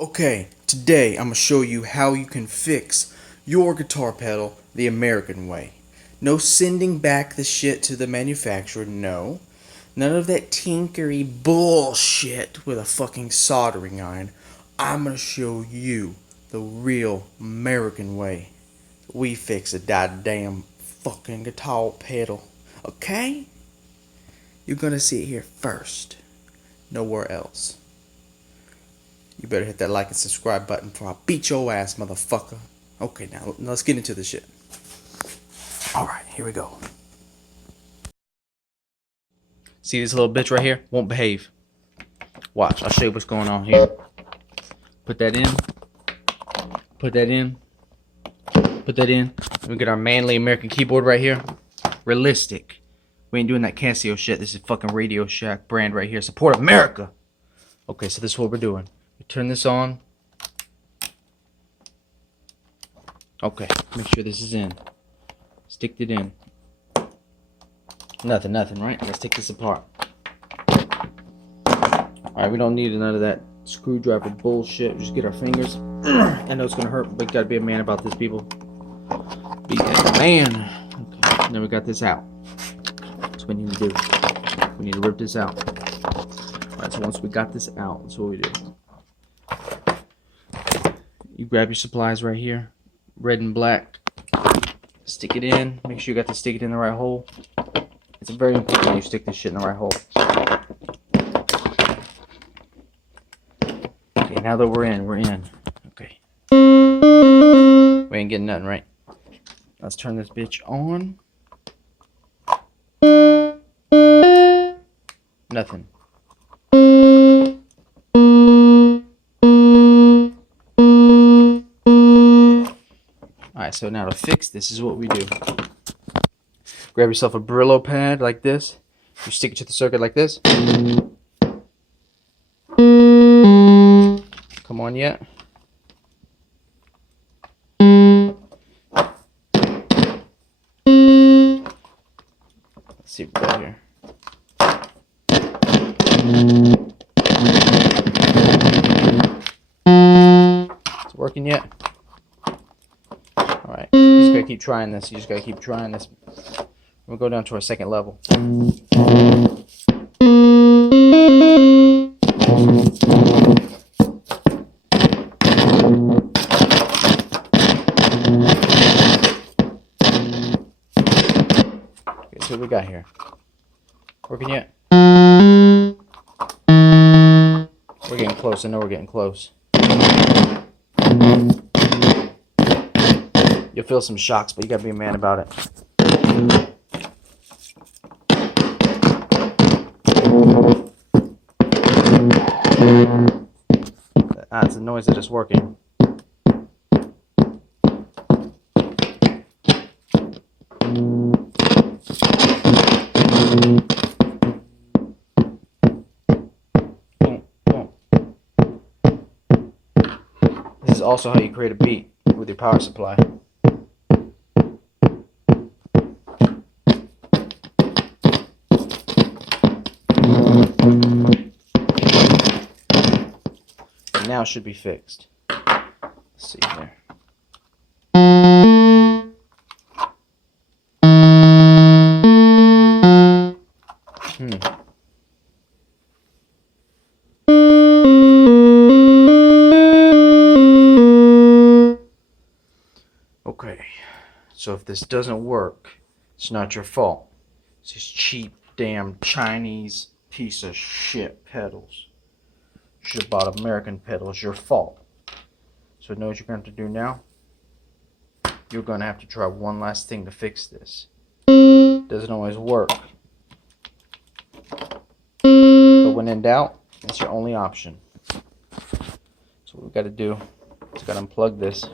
Okay, today I'm going to show you how you can fix your guitar pedal the American way. No sending back the shit to the manufacturer, no. None of that tinkery bullshit with a fucking soldering iron. I'm going to show you the real American way. We fix a goddamn fucking guitar pedal, okay? You're going to see it here first. Nowhere else. You better hit that like and subscribe button before I beat your ass, motherfucker. Okay, now let's get into the shit. Alright, here we go. See this little bitch right here? Won't behave. Watch, I'll show you what's going on here. Put that in. Put that in. Put that in. We get our manly American keyboard right here. Realistic. We ain't doing that Casio shit. This is fucking Radio Shack brand right here. Support America. Okay, so this is what we're doing. We turn this on. Okay, make sure this is in. Stick it in. Nothing, right? Let's take this apart. Alright, we don't need none of that screwdriver bullshit. Just get our fingers. I know it's gonna hurt, but you gotta be a man about this, people. Be a man. Okay, then we got this out. That's what we need to do. We need to rip this out. Alright, so once we got this out, that's what we do. You grab your supplies right here, red and black. Stick it in. Make sure you got to stick it in the right hole. It's very important you stick this shit in the right hole. Okay, now that we're in. Okay. We ain't getting nothing, right? Let's turn this bitch on. Nothing. Alright, so now to fix this is what we do. Grab yourself a Brillo pad like this. You stick it to the circuit like this. Come on yet. Let's see what we got here. Is it working yet? Alright, you just gotta keep trying this. We'll go down to our second level. Okay, so what we got here? Working yet? We're getting close. I know we're getting close. You'll feel some shocks, but you gotta be a man about it. It's a noise that it's working. This is also how you create a beat with your power supply. Now it should be fixed. Let's see here. Okay, so if this doesn't work, it's not your fault. It's these cheap damn Chinese piece of shit pedals. Should have bought American pedals. Your fault. So know what you're going to have to do now? You're going to have to try one last thing to fix this. Doesn't always work. But when in doubt, it's your only option. So what we got to do is got to unplug this.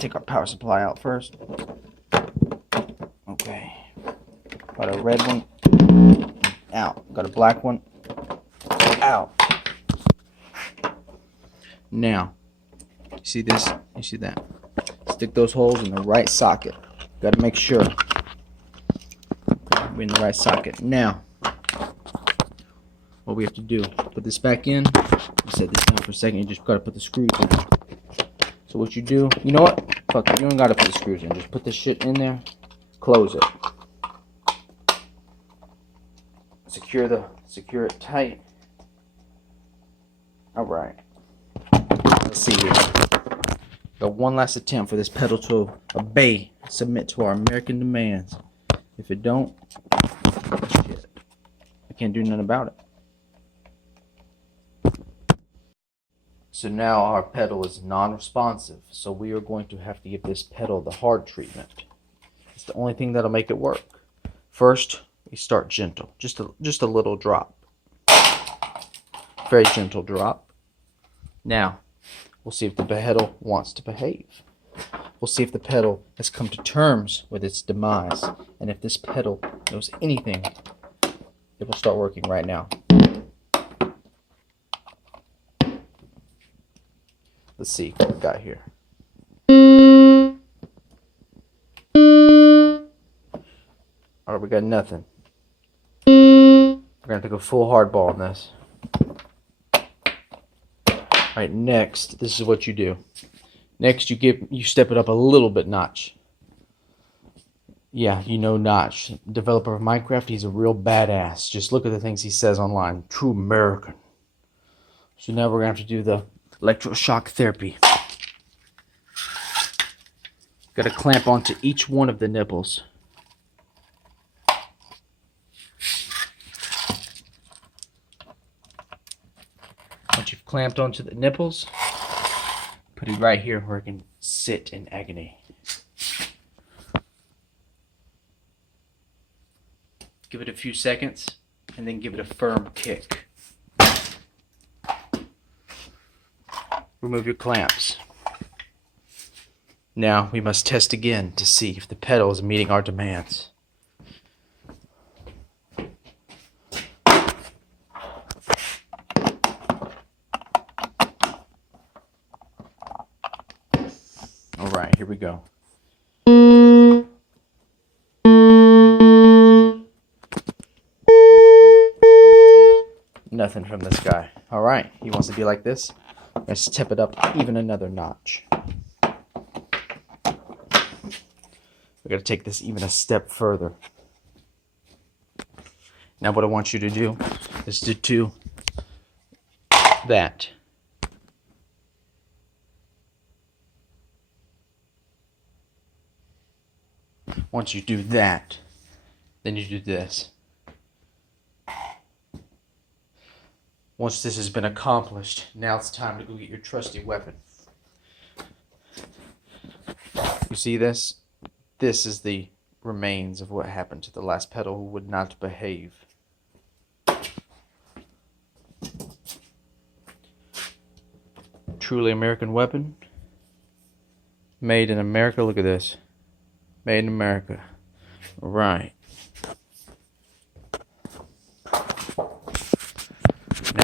Take our power supply out first. Okay. Got a red one. Out. Got a black one. Out. Now, you see this? You see that? Stick those holes in the right socket. Got to make sure we're in the right socket. Now, what we have to do. Put this back in. Set this down for a second. You just gotta put the screws in. So what you do, you know what? Fuck it, you don't gotta put the screws in. Just put this shit in there. Close it. Secure it tight. Alright. Let's see here. Got one last attempt for this pedal to obey, submit to our American demands. If it don't, shit, I can't do nothing about it. So now our pedal is non-responsive, so we are going to have to give this pedal the hard treatment. It's the only thing that'll make it work. First, we start gentle, just a little drop. Very gentle drop. Now, we'll see if the pedal wants to behave. We'll see if the pedal has come to terms with its demise. And if this pedal knows anything, it will start working right now. Let's see what we've got here. Alright, we got nothing. We're going to have to go full hardball on this. Alright, next, this is what you do. Next, you step it up a little bit notch. Yeah, you know Notch, developer of Minecraft. He's a real badass. Just look at the things he says online. True American. So now we're going to have to do the electroshock therapy. Got to clamp onto each one of the nipples. Once you've clamped onto the nipples, put it right here where it can sit in agony. Give it a few seconds, and then give it a firm kick. Remove your clamps. Now we must test again to see if the pedal is meeting our demands. Alright, here we go. Nothing from this guy. Alright, he wants to be like this. Let's step it up even another notch. We're going to take this even a step further. Now what I want you to do is to do that. Once you do that, then you do this. Once this has been accomplished, now it's time to go get your trusty weapon. You see this? This is the remains of what happened to the last pedal who would not behave. Truly American weapon. Made in America. Look at this. Made in America. Right.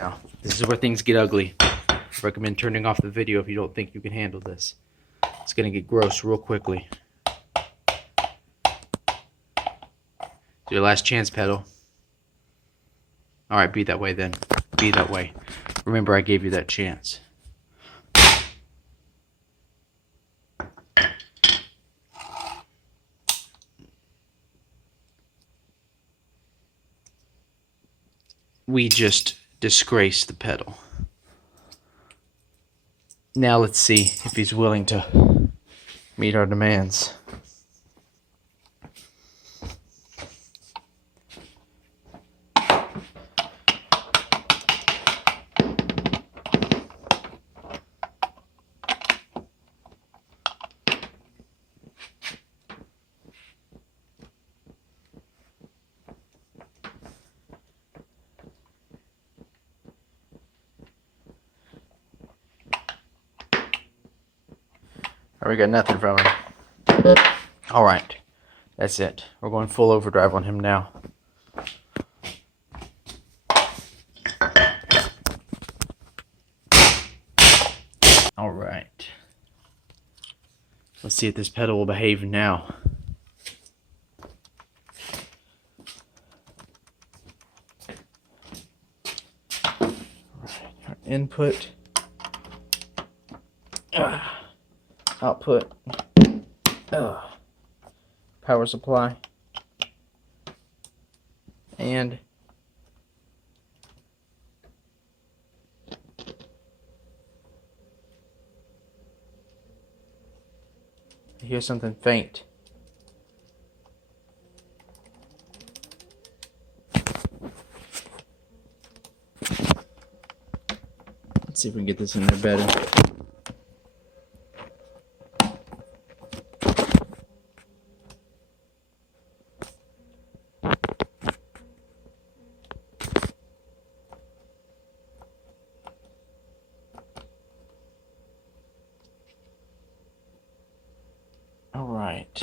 Now, this is where things get ugly. I recommend turning off the video if you don't think you can handle this. It's going to get gross real quickly. It's your last chance, pedal. Alright, be that way then. Be that way. Remember, I gave you that chance. We just disgraced the pedal. Now let's see if he's willing to meet our demands. We got nothing from him. Alright, that's it. We're going full overdrive on him now. Alright. Let's see if this pedal will behave now. input, output, power supply, and I hear something faint. Let's see if we can get this in there better. All right.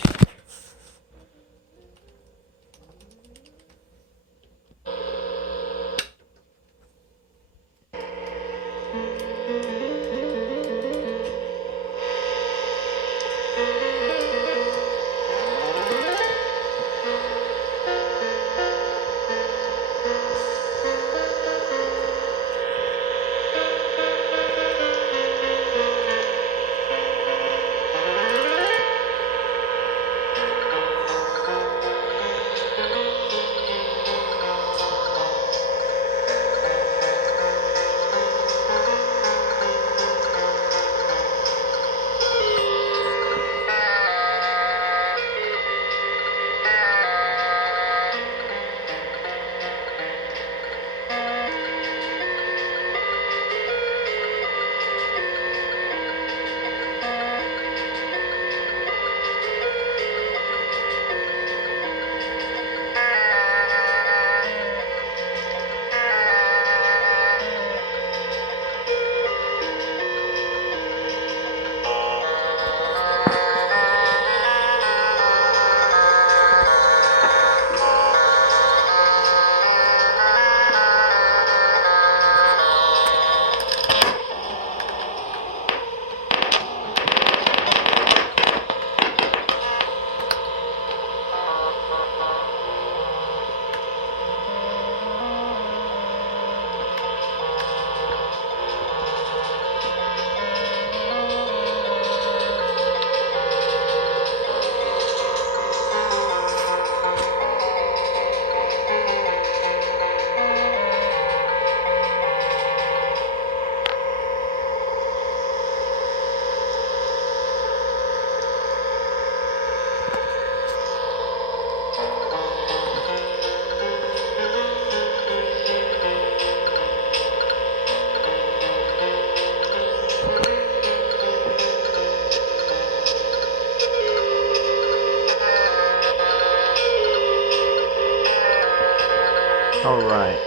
All right.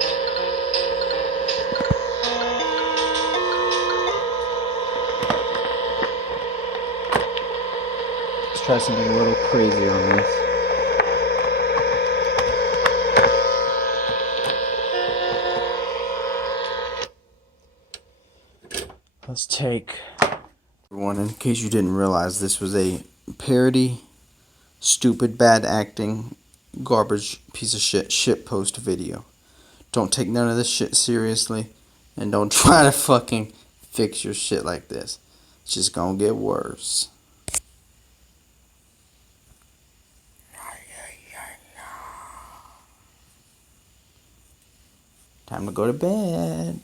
Let's try something a little crazy on this. Let's take everyone, in case you didn't realize, this was a parody, stupid, bad acting, garbage piece of shit post video. Don't take none of this shit seriously, and don't try to fucking fix your shit like this. It's just gonna get worse. Time to go to bed.